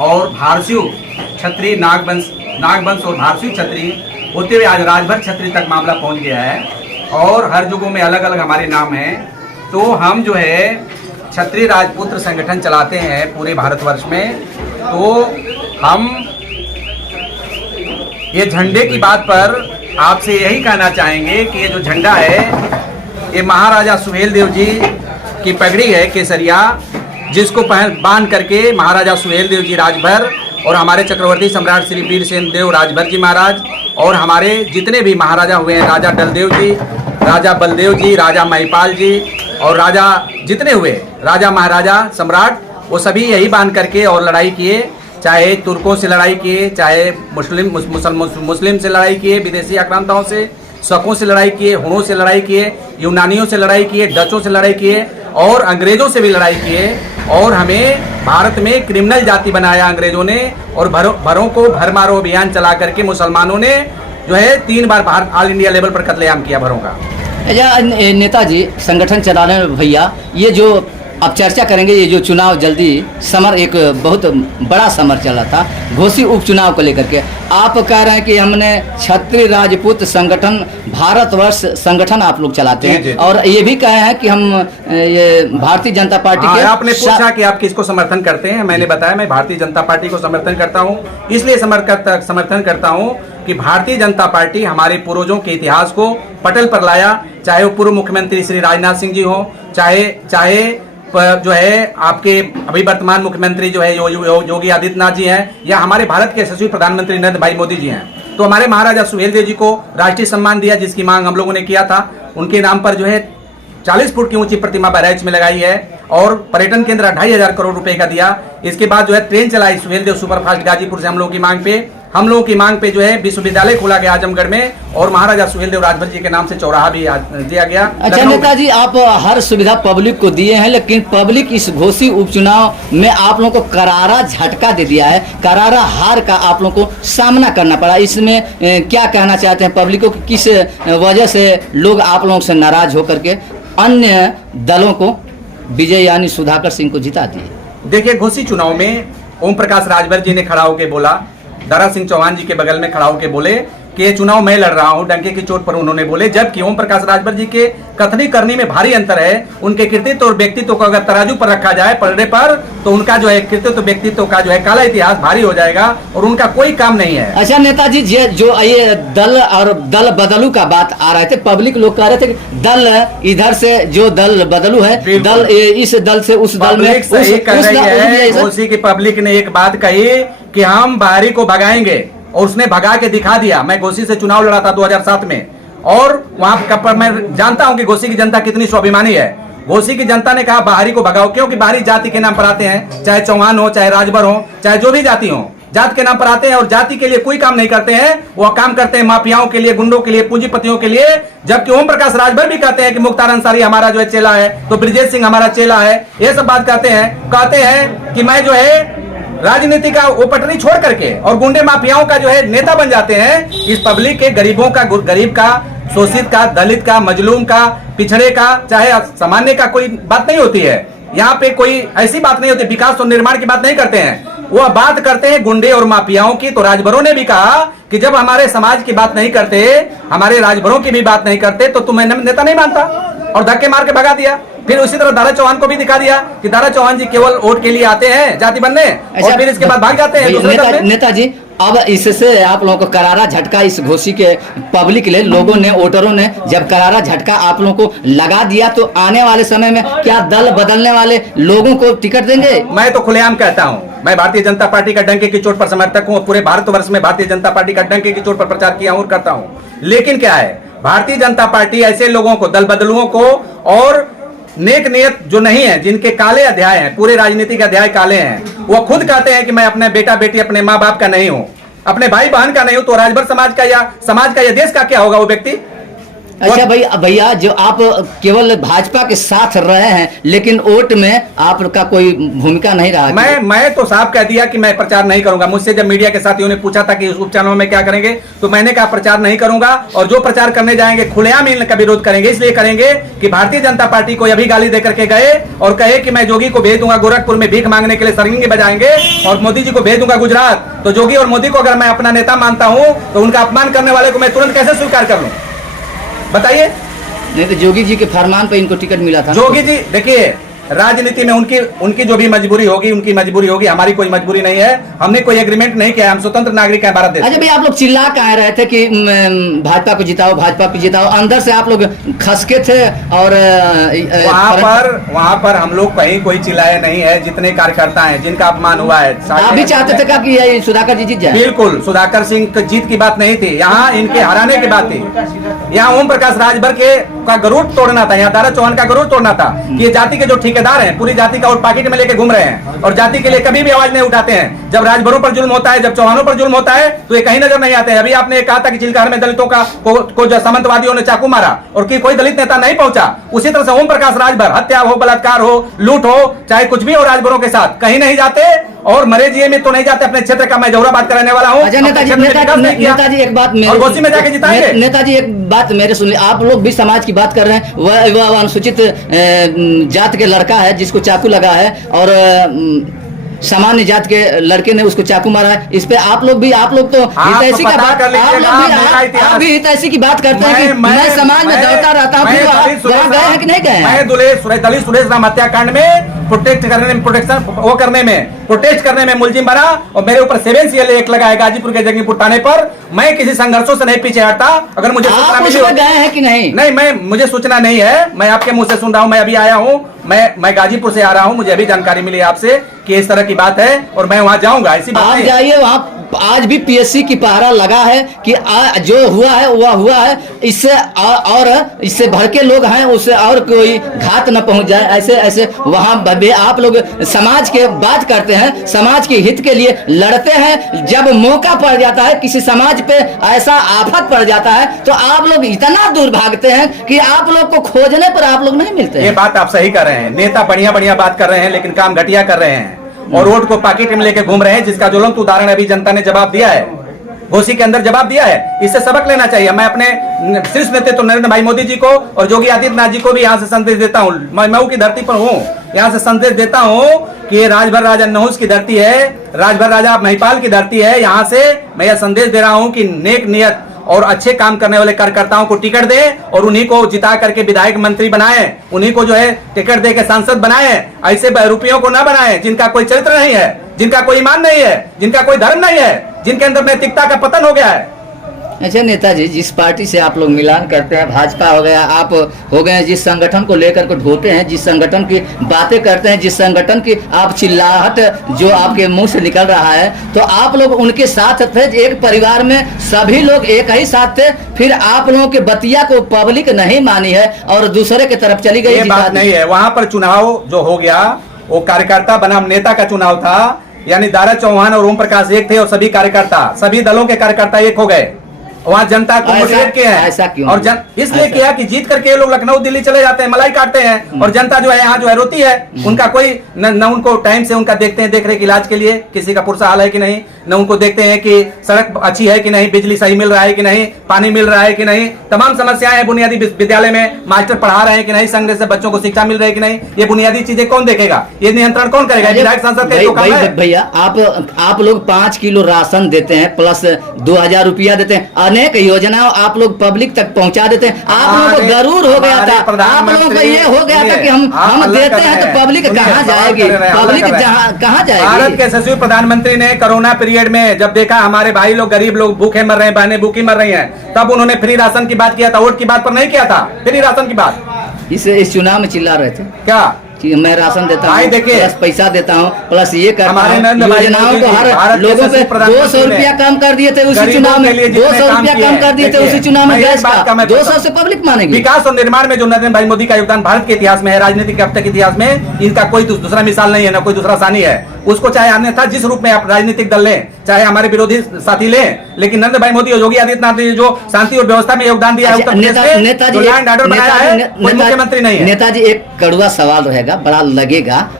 और भारसियों क्षत्रिय नागवंश और भारसियों क्षत्रिय होते हुए आज राजभर क्षत्रिय तक मामला पहुंच गया है और हर जगहों में अलग अलग हमारे नाम हैं। तो हम जो है क्षत्रिय राजपुत्र संगठन चलाते हैं पूरे भारतवर्ष में। तो हम ये झंडे की बात पर आपसे यही कहना चाहेंगे कि ये जो झंडा है ये महाराजा सुहेलदेव जी की पगड़ी है केसरिया, जिसको बांध करके महाराजा सुहेलदेव जी राजभर और हमारे चक्रवर्ती सम्राट श्री वीरसेन देव राजभर जी महाराज और हमारे जितने भी महाराजा हुए हैं, राजा डलदेव जी, राजा बलदेव जी, राजा महिपाल जी और राजा जितने हुए राजा महाराजा सम्राट, वो सभी यही बांध करके और लड़ाई किए। चाहे तुर्कों से लड़ाई किए, चाहे मुस्लिम से लड़ाई किए, विदेशी आक्रांताओं से, शकों से लड़ाई किए, हुणों से लड़ाई किए, यूनानियों से लड़ाई किए, डचों से लड़ाई किए और अंग्रेजों से भी लड़ाई किए। और हमें भारत में क्रिमिनल जाति बनाया अंग्रेजों ने और भरों को भर मारो अभियान चला करके मुसलमानों ने जो है 3 बार भारत ऑल इंडिया लेवल पर कत्लेआम किया भरों का। नेताजी संगठन चलाने में भैया, ये जो अब चर्चा करेंगे, ये जो चुनाव जल्दी समर एक बहुत बड़ा समर चला था घोसी उपचुनाव को लेकर के, आप कह रहे हैं कि हमने क्षत्रिय राजपूत संगठन भारतवर्ष संगठन आप लोग चलाते हैं और ये भी कहे हैं कि हम ये भारतीय जनता पार्टी के। आपने पूछा कि आप किसको समर्थन करते हैं, मैंने बताया मैं भारतीय जनता पार्टी को समर्थन करता हूं। इसलिए समर्थन करता हूं कि भारतीय जनता पार्टी हमारे पूर्वजों के इतिहास को पटल पर लाया, चाहे वो पूर्व मुख्यमंत्री श्री राजनाथ सिंह जी हो, चाहे जो है आपके अभी वर्तमान मुख्यमंत्री जो है योगी आदित्यनाथ जी हैं, या हमारे भारत के यशस्वी प्रधानमंत्री नरेंद्र भाई मोदी जी हैं। तो हमारे महाराजा सुहेलदेव जी को राष्ट्रीय सम्मान दिया, जिसकी मांग हम लोगों ने किया था। उनके नाम पर जो है 40 फुट की ऊंची प्रतिमा बहराइच में लगाई है और पर्यटन केंद्र 2,500 करोड़ रुपए का दिया। इसके बाद जो है ट्रेन चलाई सुहेलदेव सुपरफास्ट गाजीपुर से हम लोगों की मांग पे जो है विश्वविद्यालय खोला गया आजमगढ़ में और महाराजा सुहेलदेव राजभर जी के नाम से चौराहा भी दिया गया। अच्छा नेताजी, आप हर सुविधा पब्लिक को दिए हैं, लेकिन पब्लिक इस घोसी उपचुनाव में आप लोगों को करारा झटका दे दिया है, करारा हार का आप लोगों को सामना करना पड़ा। इसमें क्या कहना चाहते हैं पब्लिक को, किस वजह से लोग आप लोगों से नाराज होकर के अन्य दलों को विजय यानी सुधाकर सिंह को जिता दिए? देखिए, घोसी चुनाव में ओम प्रकाश राजभर जी ने खड़ा होकर बोला, दारा सिंह चौहान जी के बगल में खड़ा होकर बोले कि ये चुनाव मैं लड़ रहा हूं, डंके की चोट पर उन्होंने बोले। जबकि ओम प्रकाश राजभर जी के कथनी करनी में भारी अंतर है। उनके कृतित्व और व्यक्तित्व को अगर तराजू पर रखा जाए पलड़े पर, तो उनका जो है कृतित्व व्यक्तित्व का जो है काला इतिहास भारी हो जाएगा और उनका कोई काम नहीं है। अच्छा नेताजी, जो ये दल और दल बदलू का बात आ रहे थे, पब्लिक लोग कह रहे थे कि दल इधर से जो दल बदलू है, दल इस दल से उस दल में घोसी की पब्लिक ने एक बात कही कि हम बाहरी को भगाएंगे और उसने भगा के दिखा दिया। मैं घोसी से चुनाव लड़ा था 2007 में और वहां पर मैं जानता हूं कि घोसी की जनता कितनी स्वाभिमानी है। घोसी की जनता ने कहा बाहरी को भगाओ, क्योंकि बाहरी जाति के नाम पर आते हैं, चाहे चौहान हो, चाहे राजभर हो, चाहे जो भी जाति हो, जात के नाम पर आते हैं और जाति के लिए कोई काम नहीं करते हैं। वो काम करते हैं माफियाओं के लिए, गुंडों के लिए, पूंजीपतियों के लिए। जबकि ओम प्रकाश राजभर भी कहते हैं कि मुख्तार अंसारी हमारा जो है चेला है, तो ब्रजेश सिंह हमारा चेला है। ये सब बात कहते हैं कि मैं जो है राजनीति का वो पटरी छोड़ करके और गुंडे माफियाओं का जो है नेता बन जाते हैं। इस पब्लिक के गरीबों का, गरीब का, शोषित का, दलित का, मजलूम का, पिछड़े का, चाहे सामान्य का कोई बात नहीं होती है। यहाँ पे कोई ऐसी बात नहीं होती, विकास और निर्माण की बात नहीं करते हैं, वो बात करते हैं गुंडे और माफियाओं की। तो राजभरों ने भी कहा कि जब हमारे समाज की बात नहीं करते, हमारे राजभरों की भी बात नहीं करते, तो तुम्हें नेता नहीं मानता और धक्के मार के भगा दिया। फिर उसी तरह दारा चौहान को भी दिखा दिया कि दारा चौहान जी केवल वोट के लिए आते हैं जाति बनने और फिर इसके बाद भाग जाते हैं। नेताजी, अब इससे आप लोगों को करारा झटका इस घोसी के पब्लिक ले, लोगों ने, वोटरों ने जब करारा झटका आप लोगों को लगा दिया, तो आने वाले समय में क्या दल बदलने वाले लोगों को टिकट देंगे? मैं तो खुलेआम कहता हूं, मैं भारतीय जनता पार्टी का डंके की चोट पर समर्थक हूं। पूरे भारतवर्ष में भारतीय जनता पार्टी का डंके की चोट पर प्रचार किया और करता हूं। लेकिन क्या है, भारतीय जनता पार्टी ऐसे लोगों को, दल बदलुओं को और नेक नियत जो नहीं है, जिनके काले अध्याय हैं, पूरे राजनीतिक अध्याय काले हैं, वो खुद कहते हैं कि मैं अपने बेटा बेटी, अपने माँ बाप का नहीं हूं, अपने भाई बहन का नहीं हूं, तो राजभर समाज का या देश का क्या होगा वो व्यक्ति? अच्छा भैया जो आप केवल भाजपा के साथ रहे हैं लेकिन वोट में आपका कोई भूमिका नहीं रहा। मैं तो साफ कह दिया कि मैं प्रचार नहीं करूंगा। मुझसे जब मीडिया के साथियों ने पूछा था कि इस उपचुनाव में क्या करेंगे, तो मैंने कहा प्रचार नहीं करूंगा, और जो प्रचार करने जाएंगे खुलेआम इनका विरोध करेंगे। इसलिए करेंगे कि भारतीय जनता पार्टी को अभी गाली देकर के गए और कहे कि मैं जोगी को भेज दूंगा गोरखपुर में भीख मांगने के लिए, सरंगी बजाएंगे, और मोदी जी को भेज दूंगा गुजरात। तो जोगी और मोदी को अगर मैं अपना नेता मानता हूं तो उनका अपमान करने वाले को मैं तुरंत कैसे स्वीकार कर लूं, बताइए। नहीं तो जोगी जी के फरमान पे इनको टिकट मिला था। जोगी जी देखिए, राजनीति में उनकी जो भी मजबूरी होगी, उनकी मजबूरी होगी, हमारी कोई मजबूरी नहीं है। हमने कोई एग्रीमेंट नहीं किया, हम स्वतंत्र नागरिक हैं भारत देश। अच्छा भाई, आप लोग चिल्ला कह रहे थे कि भाजपा को जिताओ, भाजपा को जिताओ, अंदर से आप लोग खसके थे। और वहाँ पर हम लोग कहीं कोई चिल्लाए नहीं है। जितने कार्यकर्ता हैं जिनका अपमान हुआ है, आप भी चाहते थे कि सुधाकर जी जीत जाए? बिल्कुल, सुधाकर सिंह जीत की बात नहीं थी, यहाँ इनके हराने की बात थी। यहाँ ओम प्रकाश राजभर का गरुड़ तोड़ना था, यहाँ दारा चौहान का गरुड़ तोड़ना था। ये जाति के जो ठेकेदार हैं पूरी जाति का वोट पाकिट में लेके घूम रहे हैं और जाति के लिए कभी भी आवाज नहीं उठाते हैं। जब राजभरों पर जुल्म होता है, जब चौहानों पर जुल्म होता है, तो ये कहीं नजर नहीं आते हैं। अभी आपने कहा था कि चिल्कार में दलितों को जो सामंतवादियों ने चाकू मारा और कि कोई दलित नेता नहीं पहुंचा, उसी तरह से ओम प्रकाश राजभर हत्या हो, बलात्कार हो, लूट हो, चाहे कुछ भी हो, राजभरों के साथ कहीं नहीं जाते और मरे जिए में तो नहीं जाते। अपने क्षेत्र का मैं जौहराबाद कराने वाला हूँ। नेताजी एक बात और गोसी में जाके जिताएंगे। नेताजी एक बात मेरे सुनिए, आप लोग भी समाज की बात कर रहे हैं। वह अनुसूचित जात के लड़का है जिसको चाकू लगा है और सामान्य जात के लड़के ने उसको चाकू मारा है। इस पे आप लोग तो हितैषी का बात, आप भी हितैषी की बात करते हैं कि मैं समाज में दौड़ता रहता हूँ। गए हैं कि नहीं गए? मैं दलित सुरेश राम हत्याकांड में प्रोटेस्ट करने में मुलजिम बना और मेरे ऊपर 7 CL एक लगा है गाजीपुर के जंगीपुर थाने पर। मैं किसी संघर्षों से नहीं पीछे हटता। अगर मुझे सूचना मिली, गए हैं कि नहीं? नहीं, मुझे सूचना नहीं है, मैं आपके मुंह से सुन रहा हूं। मैं अभी आया हूं, मैं गाजीपुर से आ रहा हूं, मुझे अभी जानकारी मिली आपसे कि इस तरह की बात है और मैं वहां जाऊंगा। ऐसी बात नहीं जाइए वहां। आज भी PSC की पहरा लगा है कि जो हुआ है वह हुआ है, इससे भर के लोग हैं, उससे और कोई घात न पहुंच जाए। ऐसे वहां आप लोग समाज के बात करते हैं, समाज के हित के लिए लड़ते हैं। जब मौका पड़ जाता है, किसी समाज पे ऐसा आफत पड़ जाता है, तो आप लोग इतना दूर भागते हैं कि आप लोग को खोजने पर आप लोग नहीं मिलते। ये बात आप सही कर रहे हैं। नेता बढ़िया बात कर रहे हैं लेकिन काम घटिया कर रहे हैं और वोट को पाकिट में लेके घूम रहे हैं, जिसका ज्वलंत उदाहरण अभी जनता ने जवाब दिया है, घोसी के अंदर जवाब दिया है। इससे सबक लेना चाहिए। मैं अपने शीर्ष नेतृत्व नरेंद्र भाई मोदी जी को और योगी आदित्यनाथ जी को भी यहाँ से संदेश देता हूँ। मैं मऊ की धरती पर हूँ, यहाँ से संदेश देता हूँ कि ये राजभर राजा नहुस की धरती है, राजभर राजा महिपाल की धरती है। यहाँ से मैं यह संदेश दे रहा हूँ कि नेक नियत और अच्छे काम करने वाले कार्यकर्ताओं को टिकट दे और उन्हीं को जिता करके विधायक मंत्री बनाए, उन्हीं को जो है टिकट दे के सांसद बनाए। ऐसे बहरूपियों को ना बनाए जिनका कोई चरित्र नहीं है, जिनका कोई ईमान नहीं है, जिनका कोई धर्म नहीं है, जिनके अंदर नैतिकता का पतन हो गया है। अच्छा नेताजी, जिस पार्टी से आप लोग मिलान करते हैं, भाजपा हो गया, आप हो गए, जिस संगठन को लेकर के ढोते हैं, जिस संगठन की बातें करते हैं, जिस संगठन की आप चिल्लाहट जो आपके मुंह से निकल रहा है, तो आप लोग उनके साथ थे। एक परिवार में सभी लोग एक ही साथ थे, फिर आप लोगों के बतिया को पब्लिक नहीं मानी है और दूसरे की तरफ चली गई। ये बात नहीं है। वहां पर चुनाव जो हो गया वो कार्यकर्ता बनाम नेता का चुनाव था, यानी दारा चौहान और ओम प्रकाश एक थे और सभी कार्यकर्ता, सभी दलों के कार्यकर्ता एक हो गए। वहाँ जनता को मोटिवेट किया है। ऐसा क्यों? और इसलिए किया कि जीत करके ये लोग लखनऊ दिल्ली चले जाते हैं, मलाई काटते हैं और जनता जो है यहाँ जो है रोती है। उनका कोई न उनको टाइम से उनका देखते हैं देख रेख इलाज के लिए किसी का पुरसा हाल है कि नहीं, न उनको देखते हैं कि सड़क अच्छी है कि नहीं, बिजली सही मिल रहा है कि नहीं, पानी मिल रहा है कि नहीं, तमाम समस्याएं हैं। बुनियादी विद्यालय में मास्टर पढ़ा रहे हैं कि नहीं, संघ से बच्चों को शिक्षा मिल रही है कि नहीं, ये बुनियादी चीजें कौन देखेगा, ये नियंत्रण कौन करेगा? विधायक सांसद भैया आप लोग 5 किलो राशन देते हैं प्लस 2000 रुपया देते हैं, अनेक योजनाओं आप लोग पब्लिक तक पहुंचा देते हैं। आप लोगों को गरूर हो गया था, आप लोगों को ये हो गया था कि हम देते हैं तो पब्लिक कहाँ जाएगी, पब्लिक कहाँ जाएगी? भारत के यशस्वी प्रधानमंत्री ने कोरोना पीरियड में जब देखा हमारे भाई लोग गरीब लोग भूखे मर रहे हैं, बहनें भूखी मर रही हैं, तब उन्होंने फ्री राशन की बात किया था, वोट की बात पर नहीं किया था, फ्री राशन की बात। इस चुनाव में चिल्ला रहे थे क्या कि मैं राशन देता हूँ, प्लस पैसा देता हूँ, प्लस ये करता हूँ, योजनाओं को हर लोगों पे 200 रुपया कम कर दिए थे उसी चुनाव में, 200 रुपया कम कर दिए थे उसी चुनाव में, गैस का 200 से पब्लिक मानेगी। विकास और निर्माण में जो नरेंद्र भाई मोदी का योगदान भारत के इतिहास में है, राजनीतिक अब तक इतिहास में इनका कोई दूसरा मिसाल नहीं है, ना कोई दूसरा सानी है। उसको चाहे अन्यथा जिस रूप में आप राजनीतिक दल लें, चाहे हमारे विरोधी साथी लें, लेकिन नरेंद्र भाई मोदी और योगी आदित्यनाथ ने जो शांति और व्यवस्था में योगदान दिया है उत्तर प्रदेश में, जो लॉ एंड ऑर्डर बनाया है, कोई मुख्यमंत्री नहीं है। नेताजी एक कड़वा सवाल रहेगा, बड़ा लगेगा,